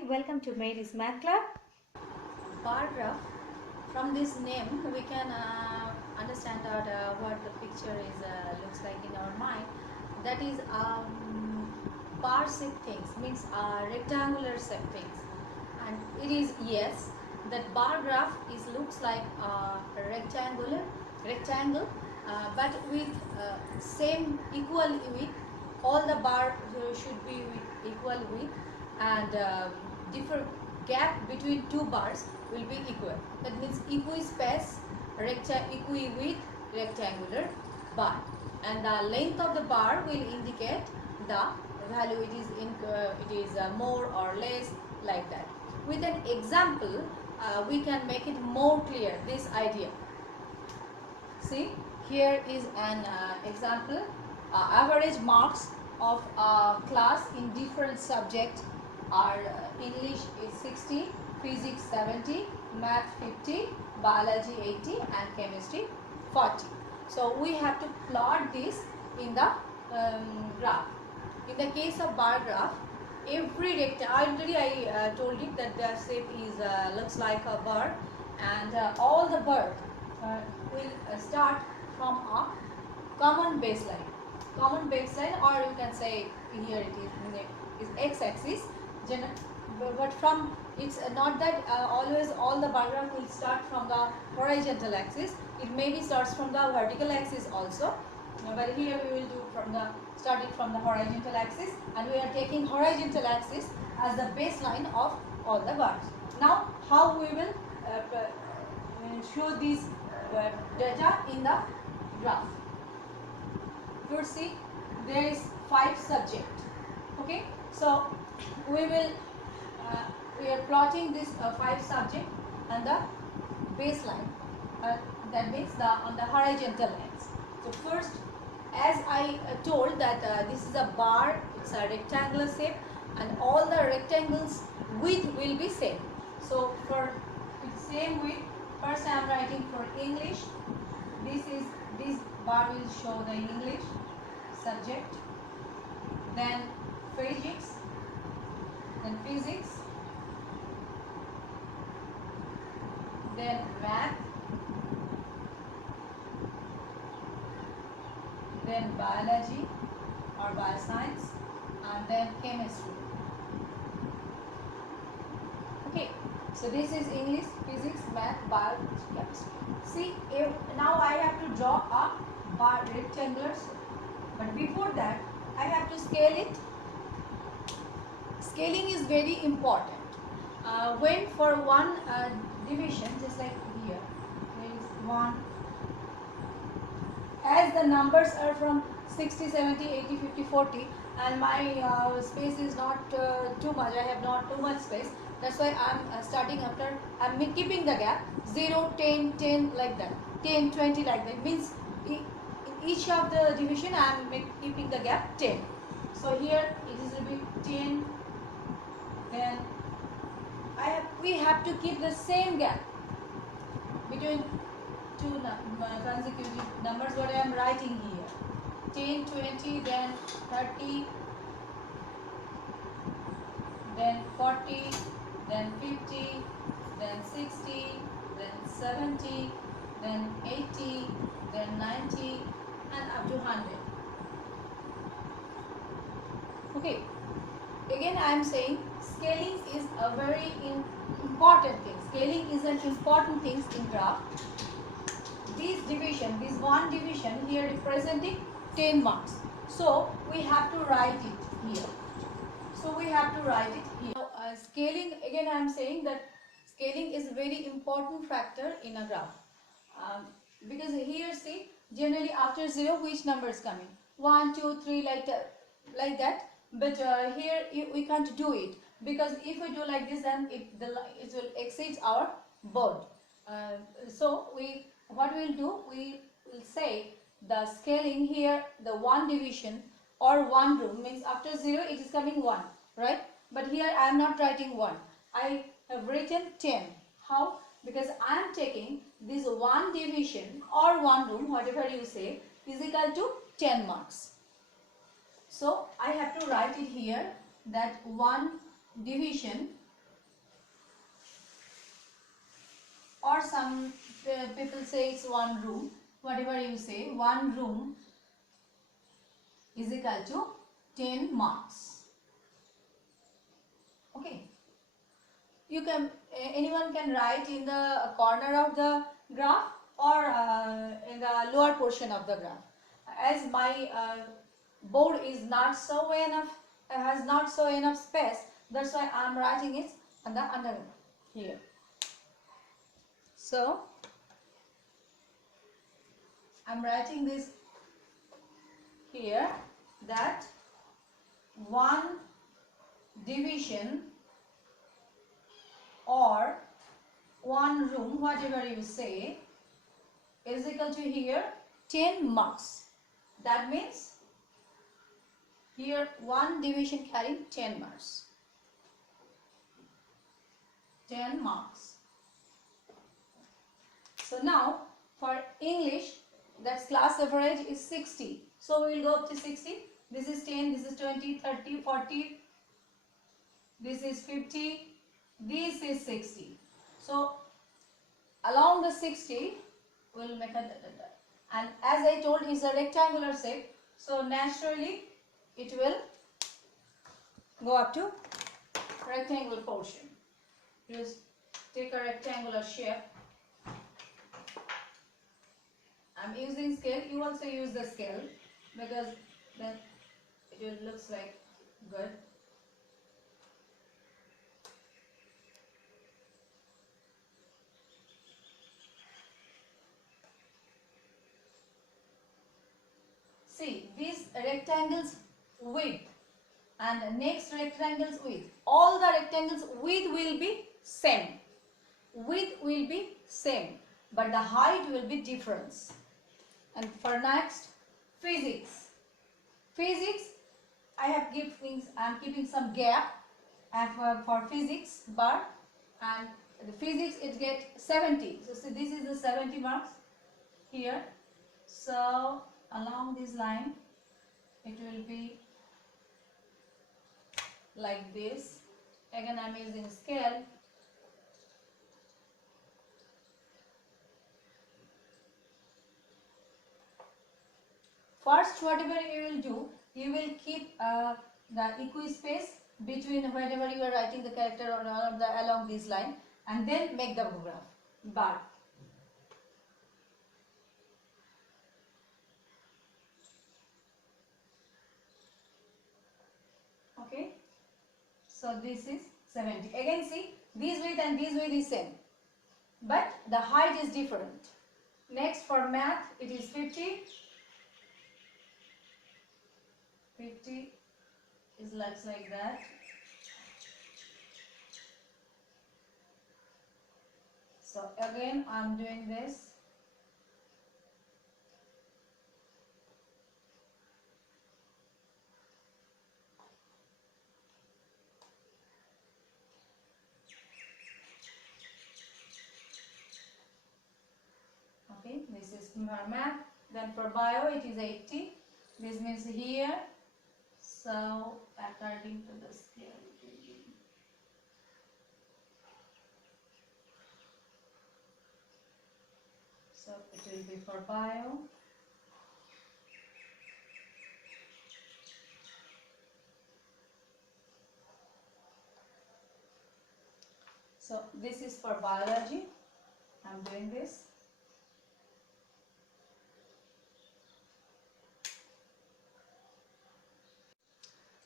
Hi, welcome to Mary's Math Club. Bar graph. From this name, we can understand that what the picture is looks like in our mind. That is bar shaped things, means rectangular shaped things, and it is yes. That bar graph is looks like a rectangle, but with same equal width. All the bar should be with equal width, and different gap between two bars will be equal. That means equi-space, equi-width rectangular bar, and the length of the bar will indicate the value. It is more or less, like that. With an example, we can make it more clear this idea. See, here is an example. Average marks of a class in different subjects are English is 60, Physics 70, Math 50, Biology 80 and Chemistry 40. So we have to plot this in the graph. In the case of bar graph, every rectangle, already I told you that the shape is looks like a bird, and all the bird will start from a common baseline. Common baseline, or you can say here it is x-axis. But from it's not that always all the bar graph will start from the horizontal axis. It maybe starts from the vertical axis also. But here we will do starting from the horizontal axis, and we are taking horizontal axis as the baseline of all the bars. Now, how we will show these data in the graph? First, see, there is 5 subject. Okay, so we are plotting this 5 subject and the baseline. That means on the horizontal lines. So first, as I told that this is a bar, it's a rectangular shape, and all the rectangles width will be same. So for same width, first I am writing for English. This bar will show the English subject, then physics, then math, then biology or bioscience, and then chemistry. Okay, so this is English, physics, math, biology, chemistry. See, now I have to draw a bar rectangular shape. But before that, I have to scale it. Scaling is very important. When for one division, just like here, there is 1. As the numbers are from 60, 70, 80, 50, 40, and my space is not too much, I have not too much space. That's why I'm starting after, I'm keeping the gap 0, 10, 10 like that, 10, 20 like that. Means in each of the division I am keeping the gap 10. So here it is will be 10. Then we have to keep the same gap between two consecutive numbers what I am writing here. 10, 20, then 30, then 40, then 50, then 60, then 70, then 80, then 90 and up to 100. Okay, again I am saying scaling is a very important thing. Scaling is an important thing in graph. This one division here representing 10 marks. So we have to write it here. Scaling, again I am saying that scaling is a very important factor in a graph. Because here see, generally after 0 which number is coming? 1, 2, 3 like that. But here we can't do it, because if we do like this, then it will exceed our board. So what we will do, we will say the scaling here, the one division or one room, means after 0 it is coming 1, right? But here I am not writing 1. I have written 10. How? Because I am taking this one division or one room, whatever you say, is equal to 10 marks. So I have to write it here that one division or some people say it's one room. Whatever you say, one room is equal to 10 marks. Okay. You can anyone can write in the corner of the graph or in the lower portion of the graph. As my board is not so enough, has not so enough space, that's why I am writing it on the under here. So I am writing this here, that one division or one room, whatever you say, is equal to here 10 marks. That means here one division carrying 10 marks. 10 marks. So now for English, that's class average is 60. So we will go up to 60. This is 10, this is 20, 30, 40. This is 50. This is 60. So along the 60, we'll make a and as I told, it's a rectangular shape. So naturally, it will go up to rectangular portion. Just take a rectangular shape. I'm using scale. You also use the scale because then it looks like good. See, these rectangles width and the next rectangles width. All the rectangles width will be same. Width will be same, but the height will be difference. And for next, physics. Physics, I am keeping some gap and for physics bar, and the physics it get 70. So see, this is the 70 marks here. So along this line, it will be like this. Again, I am using scale. First, whatever you will do, you will keep the equi-space between whenever you are writing the character or along this line, and then make the graph bar. Okay. So this is 70. Again, see, this width and this width is same, but the height is different. Next, for math, it is 50. 50 is looks like that. So again, I am doing this. Okay, this is math. Then for bio, it is 80. This means here. So according to the scale, it will be. So it will be for bio. So this is for biology. I'm doing this.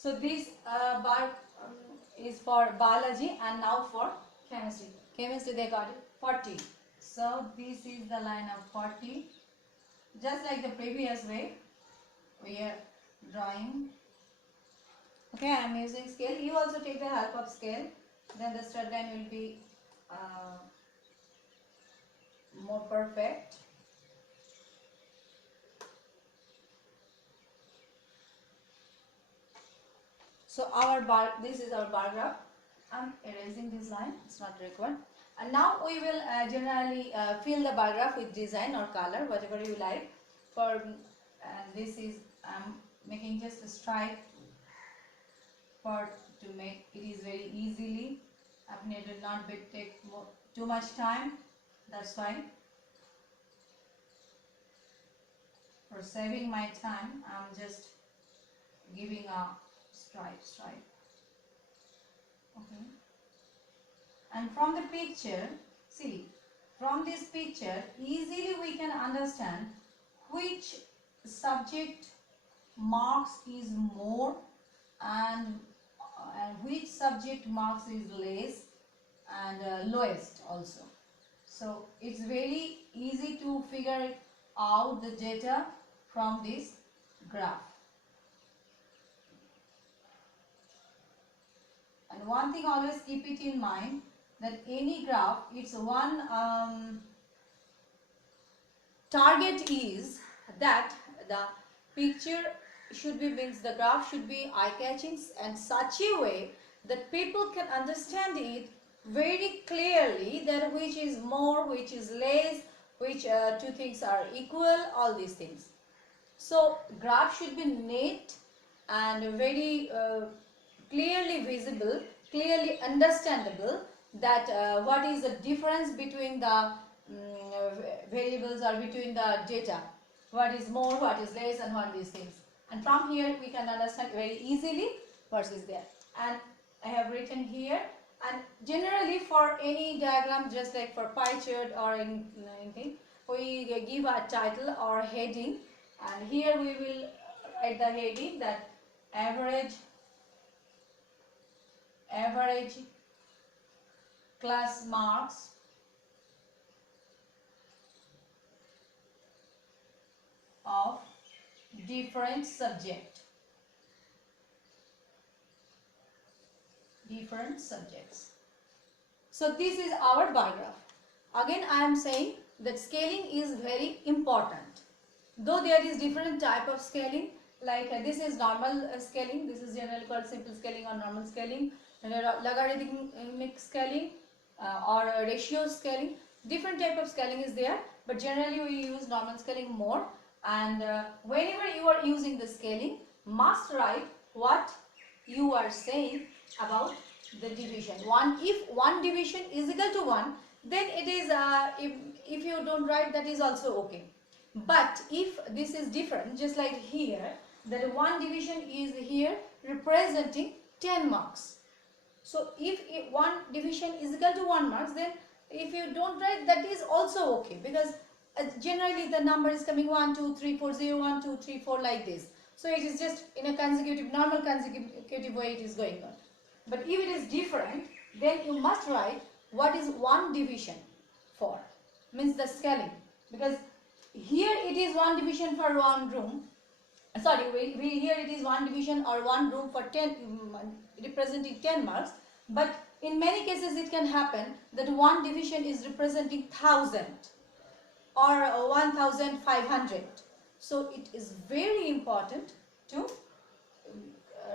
So this bar is for biology, and now for chemistry. Chemistry they got it 40. So this is the line of 40. Just like the previous way, we are drawing. Okay, I am using scale. You also take the help of scale. Then the straight line will be more perfect. So our bar, this is our bar graph. I'm erasing this line, it's not required. And now we will generally fill the bar graph with design or color, whatever you like. For this is I'm making just a stripe for to make it is very easily. It will not take too much time. That's why for saving my time I'm just giving a stripe. Okay. And from the picture, see, from this picture easily we can understand which subject marks is more and which subject marks is less and lowest also. So it's very easy to figure out the data from this graph. And one thing, always keep it in mind that any graph, its one target is that the picture should be, means the graph should be eye-catching and such a way that people can understand it very clearly, that which is more, which is less, which two things are equal, all these things. So graph should be neat and very clearly visible, clearly understandable, that what is the difference between the variables or between the data, what is more, what is less, and what these things. And from here we can understand very easily what is there. And I have written here, and generally for any diagram, just like for pie chart or anything, we give a title or heading, and here we will write the heading that average class marks of different subjects. So this is our bar graph. Again I am saying that scaling is very important. Though there is different type of scaling, like this is normal scaling, this is generally called simple scaling or normal scaling, logarithmic scaling or ratio scaling. Different type of scaling is there, but generally we use normal scaling more. And whenever you are using the scaling, must write what you are saying about the division. If one division is equal to 1, then it is if you don't write, that is also okay. But if this is different, just like here, that one division is here representing 10 marks. So if one division is equal to 1 marks, then if you don't write, that is also okay, because generally the number is coming 1 2 3 4 0 1 2 3 4 like this. So it is just in a consecutive, normal consecutive way it is going on. But if it is different, then you must write what is one division for, means the scaling, because here it is one division for one room. Sorry, here it is one division or one room for 10, representing 10 marks. But in many cases it can happen that one division is representing 1000 or 1500. So it is very important to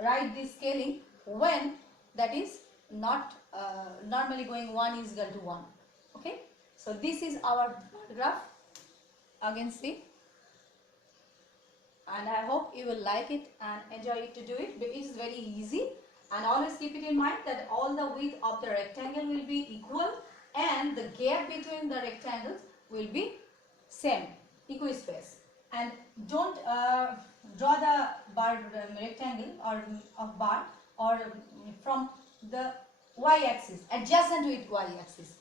write this scaling when that is not normally going 1 is equal to 1. Okay, so this is our graph. Again, see, and I hope you will like it and enjoy it to do it. It is very easy, and always keep it in mind that all the width of the rectangle will be equal and the gap between the rectangles will be same, equispace. And don't draw the bar rectangle or of bar or from the y-axis, adjacent to it y-axis.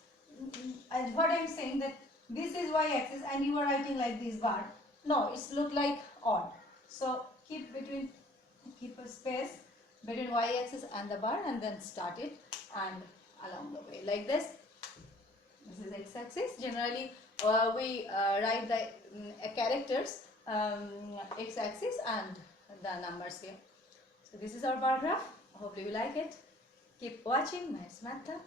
And what I am saying, that this is y-axis and you are writing like this bar. No, it's look like odd. So keep a space between y-axis and the bar, and then start it and along the way like this. This is x-axis. Generally we write the characters x-axis and the numbers here. So this is our bar graph. Hopefully you like it. Keep watching Maths Math Club.